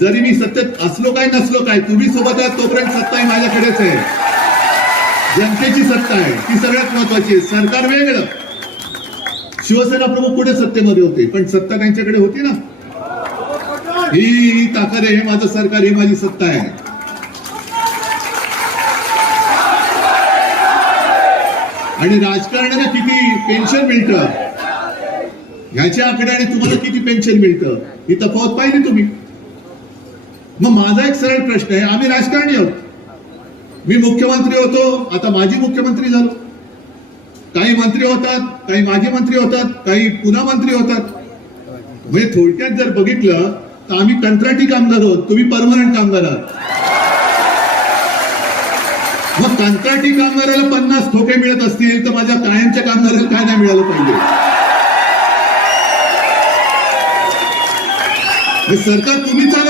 जरी मी सत्तेत असलो काय नसलो काय, तुम्ही सोबत आहात तोपर्यंत सत्ता ही माझ्याकडेच आहे. जनतेची सत्ता आहे ती सगळ्यात महत्वाची आहे. सरकार वेगळं, शिवसेना प्रमुख कुठे सत्तेमध्ये होते, पण सत्ता त्यांच्याकडे होती ना. ही ताकद आहे, हे माझं सरकार, ही माझी सत्ता आहे. आणि राजकारणाला किती पेन्शन मिळतं, ह्याच्या आकड्याने तुम्हाला किती पेन्शन मिळतं, ही तफावत पाहिली तुम्ही. मग माझा एक सरळ प्रश्न आहे, आम्ही राजकारणी आहोत. मी मुख्यमंत्री होतो, आता माजी मुख्यमंत्री झालो. काही मंत्री होतात, काही माजी मंत्री होतात, काही पुन्हा मंत्री होतात. म्हणजे थोडक्यात जर बघितलं तर आम्ही कंत्राटी कामगार आहोत, तुम्ही परमनंट कामगार आहात. मग कंत्राटी कामगाराला 50 ठोके मिळत असतील तर माझ्या कायमच्या कामगाराला काय नाही मिळालं पाहिजे. सरकार तुम्ही चालव